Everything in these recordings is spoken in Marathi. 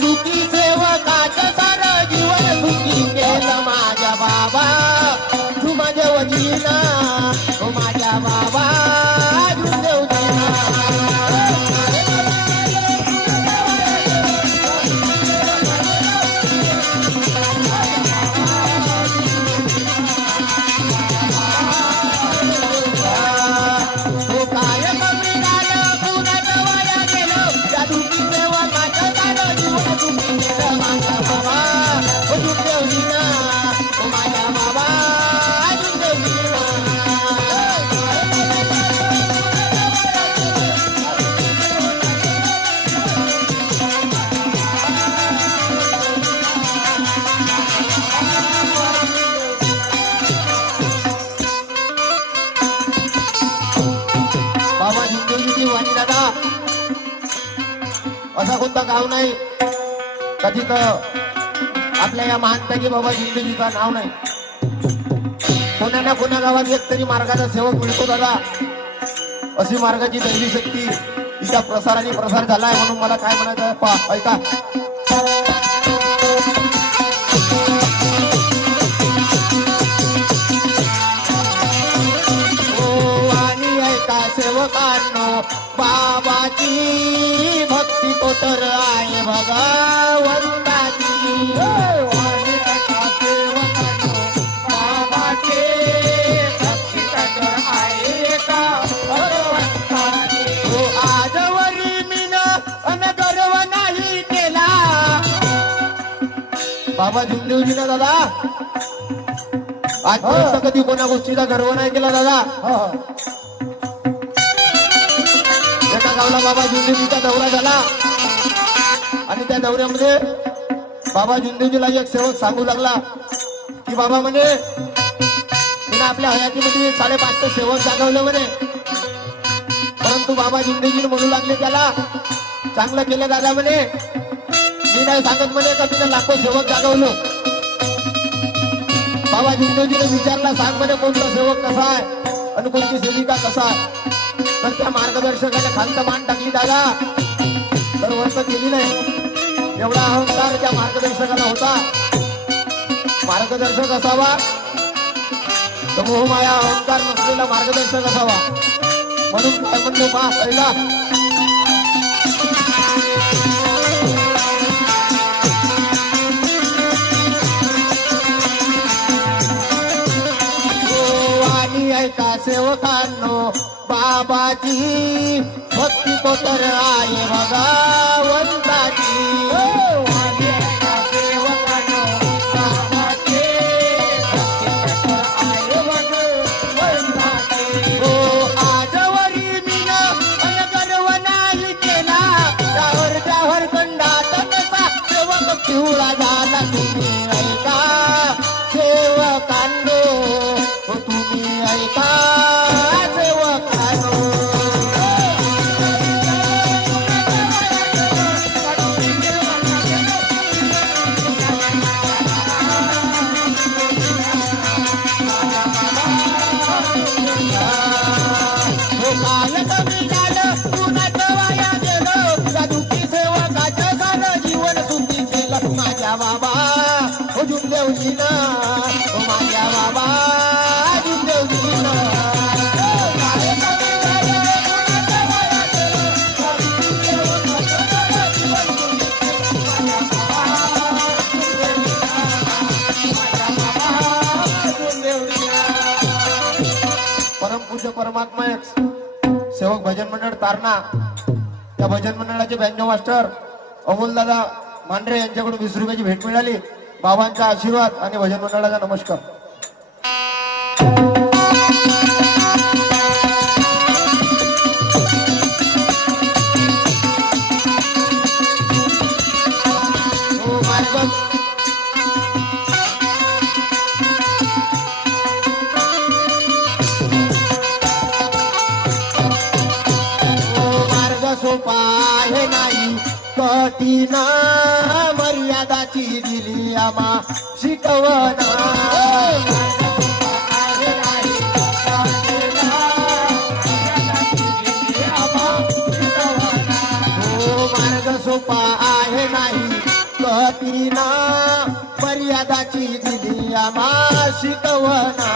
दुखी सेवकाचं सारं जीवन सुखी केलं माझ्या बाबा तू माझ्या वजीना तू माझ्या बाबा देवजीना तो काय कमी झालं कुणाचं वाया गेलं त्या दुखी सेवकाचं सारं जीवन सुखी केलं माझ्या बाबा तू देवजीना तू माझ्या बाबा देवजीना बाबा जिंदगीची वाणी दादा असा कोणता गाव नाही कधी तर आपल्या या महानपैकी बाबा जिंदगीचं नाव नाही कोणा ना कोणा गावात एक तरी मार्गाचा सेवक मिळतो दादा अशी मार्गाची दैवी शक्ती तिचा प्रसार आणि प्रसार झालाय म्हणून मला काय म्हणायचं पहा ऐका सेवकांनो बाबाची भक्ती तो तर आहे भगवंताची बाबाची भक्ती तर आहे का भगवंताची आजवरी मीन अनगर्व नाही केला बाबा जिंदगीनं दादा आजपर्यंत कधी कोणा गोष्टीचा गर्व नाही केला दादा एका गावला बाबा जिंदगीचा दौरा झाला आणि त्या दौऱ्यामध्ये बाबा जिंदगीला एक सेवक सांगू लागला की बाबा म्हणे तिने आपल्या हयातीमध्ये 550 सेवक जागवलं म्हणे परंतु बाबा जिंदगीने म्हणू लागले त्याला चांगलं केलं दादा म्हणे मी नाही सांगत म्हणे का तिने लाखो सेवक जागवलं बाबा जिंदगीने विचारला सांग म्हणे कोणता सेवक कसा आहे आणि कोणती सेविका कसा आहे तर त्या मार्गदर्शकाने खालत मान टाकली दादा तर वर्ष केली नाही एवढा अहंकार त्या मार्गदर्शकाला होता मार्गदर्शक असावा तर मोहमाया अहंकार नसलेला मार्गदर्शक असावा म्हणून काय म्हणतो पहा पहिला ऐका सेवकांनो बाबाची भक्ती तो तर आहे भगवंताची सेवकांनो बाबाची भक्ती तो तर आहे भगवंताची हो आजवरी मीन अनगर्व नाही केला त्यावर खंडात कसा सेवक पिवळा झाला तुम्ही ऐका सेवकांनो ऐका सेवकांनो काय कमी झालं कुणाचं वाया गेलं त्या दुःखी सेवकाचं सारं जीवन सुखी केलं माझ्या बाबा हो देवजीनं माझ्या बाबा परमपूज्य परमात्मा सेवक भजन मंडळ तारणा त्या भजन मंडळाचे बँजो मास्टर अमोलदादा मांढरे यांच्याकडून 20 रुपयाची भेट मिळाली बाबांचा आशीर्वाद आणि भजन मंडळाचा नमस्कार सोपा आहे नाही कठीण मर्यादाची दिली आम्हा शिकवना सोपा आहे नाही कठीण मर्यादाची दिली आम्हा शिकवना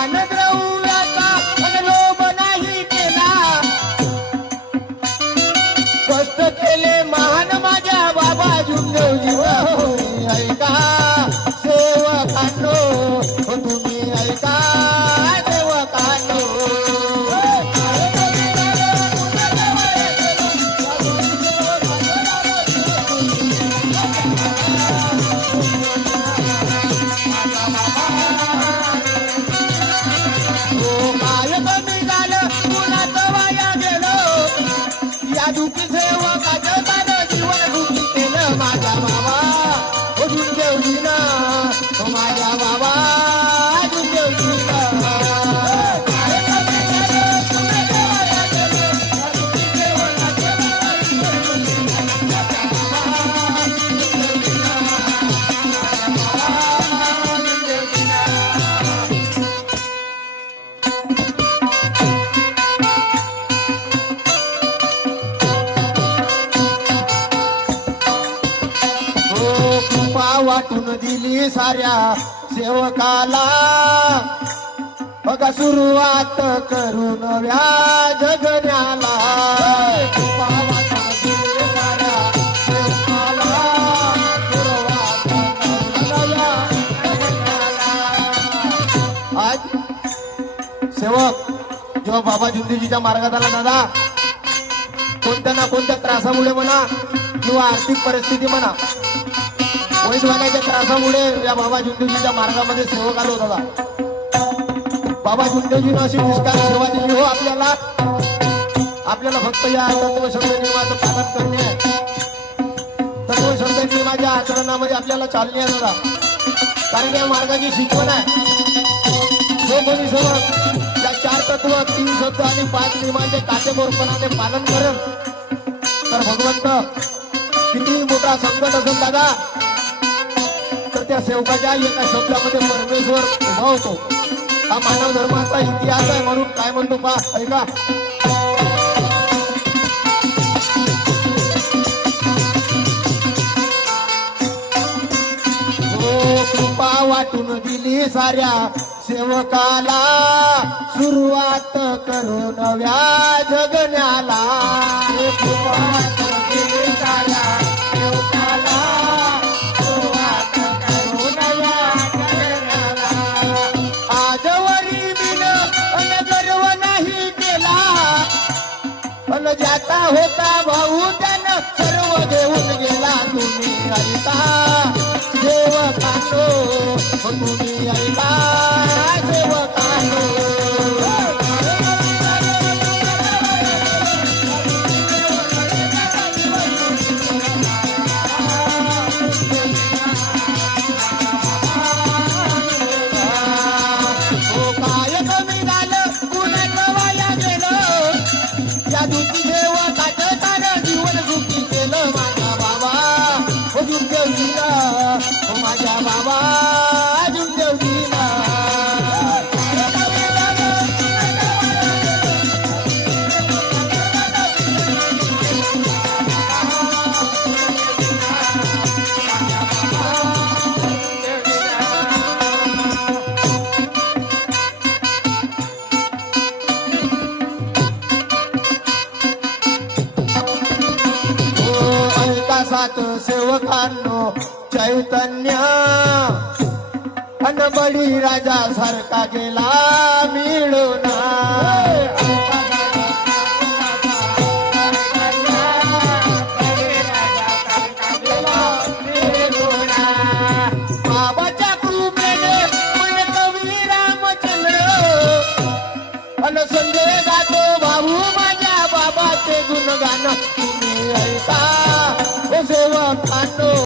दानद्रव्याचा लोभ नाही केला कष्ट केले महान माझ्या बाबा जुंदेवजी ऐका सेवकांनो तुम्ही ऐका सेवकांनो काय कमी झालं कुणाचं वाया गेलो या दुःखी सेवकाचं माझं जीवन दुःखी केलं माझ्या बाबा अजून देवजीना माझ्या बाबा अजून देवजीना कृपा वाटून दिली साऱ्या सेवकाला बघा सुरुवात करून नव्या जगण्याला कृपा वाटून दिली साऱ्या सेवकाला सुरुवात करून नव्या जगण्याला. आज सेवक जेव्हा बाबा जुंदेजीच्या मार्गात आला दादा कोणत्या ना कोणत्या त्रासामुळे म्हणा किंवा आर्थिक परिस्थिती म्हणा वैद्यवानाच्या त्रासामुळे या बाबा जुंदेजीच्या मार्गामध्ये सेवक आलो होता बाबा जुंदेजीनं अशी निष्काम सेवा दिली हो आपल्याला फक्त या तत्वशब्द नियमाचं पालन करणे तत्वशब्द नियमाच्या आचरणामध्ये आपल्याला चालणे आहे दादा कारण या मार्गाची शिकवण आहे जो कोणी सेवक या 4 तत्व 3 शब्द आणि 5 नियमांचे काटेकोरपणाने पालन करेल तर भगवंत किती मोठा संकट असेल दादा तर त्या सेवकाच्या एका शब्दामध्ये परमेश्वर उभा होतो हा मानव धर्माचा इतिहास आहे म्हणून काय म्हणतो पा ऐका कृपा वाटून दिली साऱ्या सेवकाला सुरुवात करू नव्या जगण्याला कृपा वाटून दिली साऱ्या सेवकाला सुरुवात करू नव्या जगण्याला आजवरी बिन अन गर्व नाही केला अन ज्याचा होता भाऊ त्यानं सर्व घेऊन गेला तुम्ही ऐका सेवकांनो तुम्ही ऐका सेवकांनो काय कमी झालं कुणाचं वाया गेलं या दुःखी सेवकाचं सारं जीवन सुखी केलं माझ्या बाबा अजून देवजीला माझ्या बाबा अजून देवजीला सात सेवकांनो चैतन्य अन बळी राजा सारखा गेला मिळून बाबाच्या कृपेने मन कवी रामचंद्र अन संजय गातो भाऊ माझ्या बाबाचे गुणगान तुम्ही ऐका सेवकांनो